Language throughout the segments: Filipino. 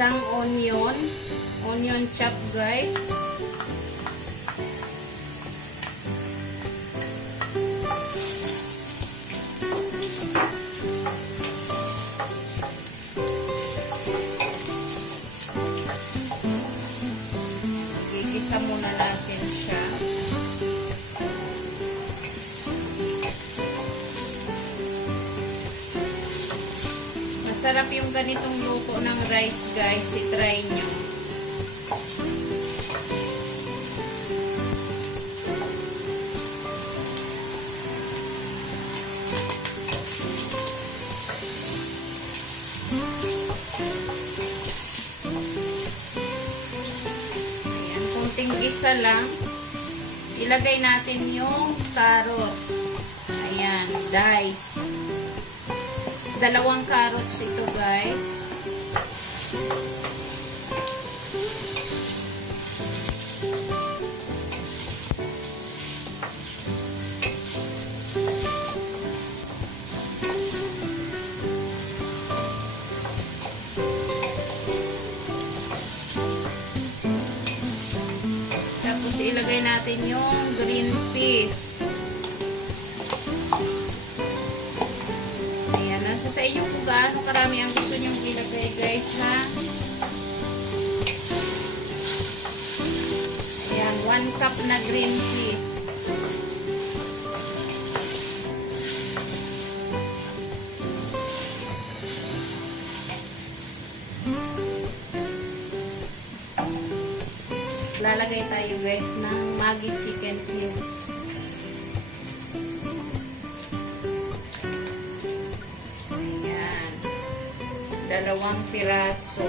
isang onion chop guys. Gigisa muna natin siya. Masarap yung ganitong luto ng rice guys, i-try nyo. Ayan, kunting gisa lang. Ilagay natin yung carrots. Ayan, dice. 2 carrots ito guys. Tapos ilagay natin yung green peas. Sa inyo kung gaano karami ang gusto nyong ilagay guys ha. Ayan, 1 cup na green peas. Lalagay tayo guys ng Maggi chicken cubes. Dalawang piraso.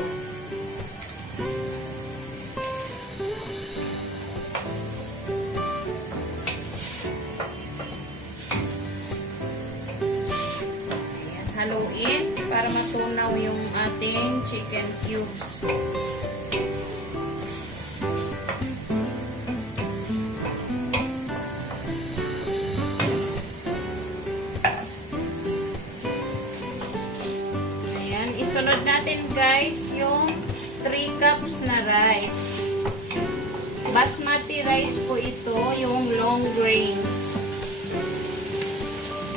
Ayan, haluin para matunaw yung ating chicken cubes. Isunod natin guys yung 3 cups na rice. Basmati rice po ito, yung long grains.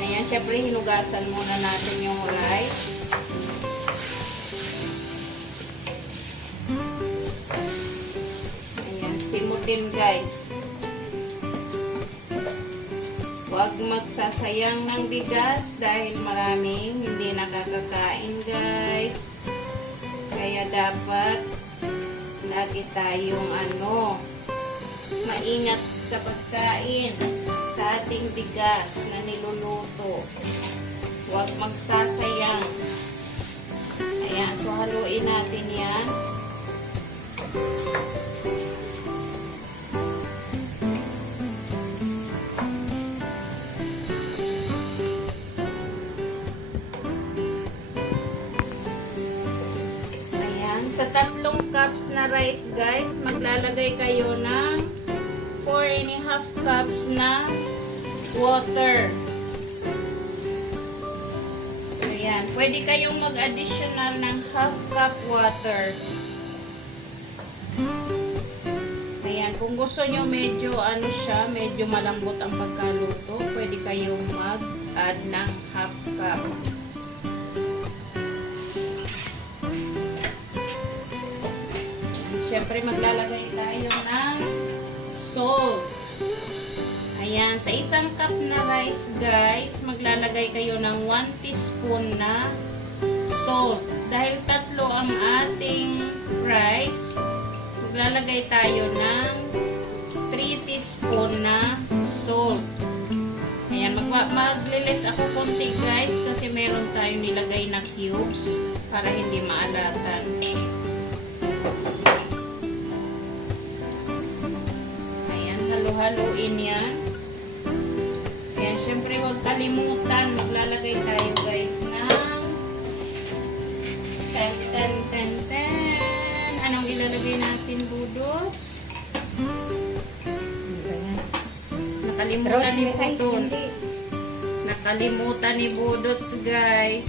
Ayan, syempre hinugasan muna natin yung rice. Ayan, simutin guys. Huwag magsasayang ng bigas dahil maraming hindi nakakakain guys. Kaya dapat lagi tayong maingat sa pagkain sa ating bigas na niluluto. Huwag magsasayang. Ayan, so haluin natin yan. Sa 3 cups na rice guys, maglalagay kayo ng 4.5 cups na water. So yan, pwede kayong mag-additional ng half cup water. Ayan, kung gusto nyo medyo medyo malambot ang pagkaluto, pwede kayong mag-add ng half cup. Siyempre, maglalagay tayo ng salt. Ayan, sa 1 cup na rice, guys, maglalagay kayo ng 1 teaspoon na salt. Dahil 3 ang ating rice, maglalagay tayo ng 3 teaspoon na salt. Ayan, maglilis ako konti, guys, kasi meron tayong nilagay na cubes para hindi maalatan. Haluin yan. Ayan, syempre huwag kalimutan, maglalagay tayo guys ng anong ilalagay natin, budots? Nakalimutan ni Budots. Nakalimutan ni Budots guys.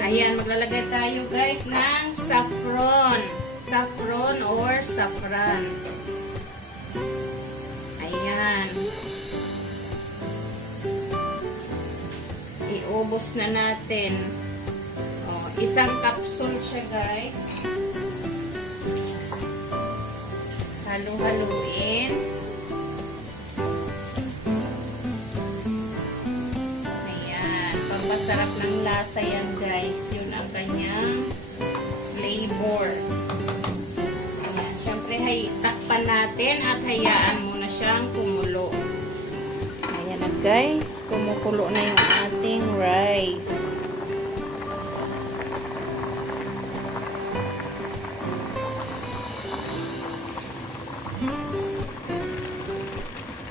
Ayan, maglalagay tayo guys ng saffron. Saffron or saffron. Ayan. Iubos na natin. Oh, isang capsule siya guys. Halu-haluin. Ayan. Pampasarap ng lasa yan guys. Yun ang kanyang flavor. Ayan. Siyempre, takpan natin at hayaan muna siyang kumulo. Ayan na guys. Kumukulo na yung ating rice.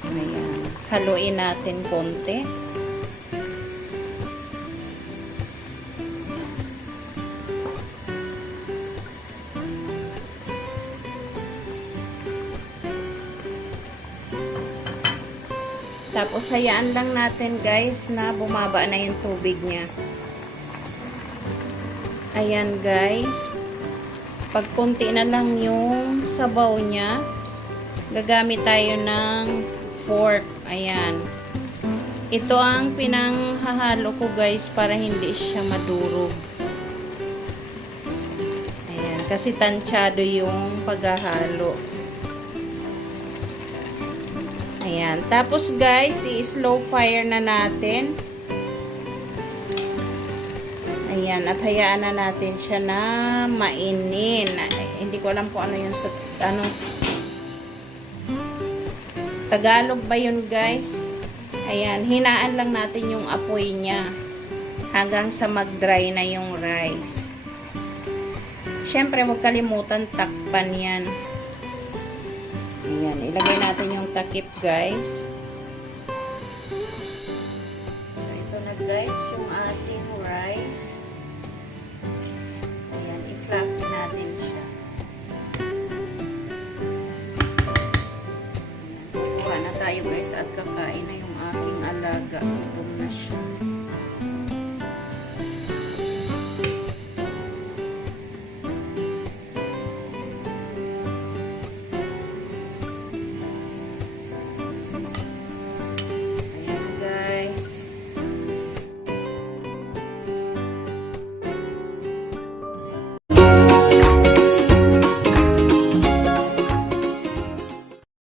Ayan. Haluin natin konti. Tapos, hayaan lang natin guys na bumaba na yung tubig niya. Ayan guys. Pag konti na lang yung sabaw niya, gagamit tayo ng fork. Ayan. Ito ang pinanghahalo ko guys para hindi siya madurog. Ayan. Kasi tansyado yung paghahalo. Ayan. Tapos guys, i-slow fire na natin. Ayan. At hayaan na natin siya na mainin. Hindi ko alam po ano yung Tagalog ba yun guys? Ayan. Hinaan lang natin yung apoy niya hanggang sa mag-dry na yung rice. Siyempre, huwag kalimutan takpan yan. Ayan, ilagay natin yung takip guys. So, ito na guys, yung ating rice. Ayan, i-flap natin siya. Ayan, kuha na tayo guys at kakain na yung aking alaga. Gutom na siya.